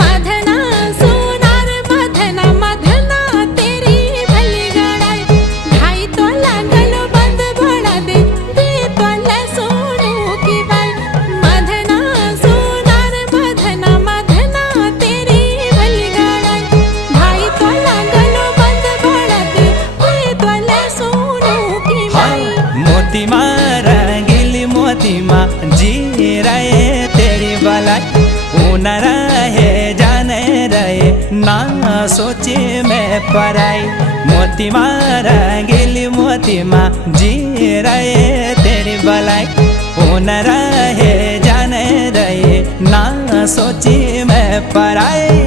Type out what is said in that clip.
मधना सोनार मधना मधना तेरी भली गड़ाई ढाई तो लागलो बंद भड़ा दे तो ले सोनू की बाई। मधना सोनार मधना मधना तेरी भली गड़ाई ढाई तो लागलो बंद भड़ा दे तो ले सोनू की बाई। मोती मारा गिली मोती माँ जी रहे तेरी भलाई न रहे जाने रहे ना सोचे मैं पराई। मोती मारा गिली मोती माँ जी रहे तेरी भलाई न रहे जाने रहे ना सोचे मैं पराई।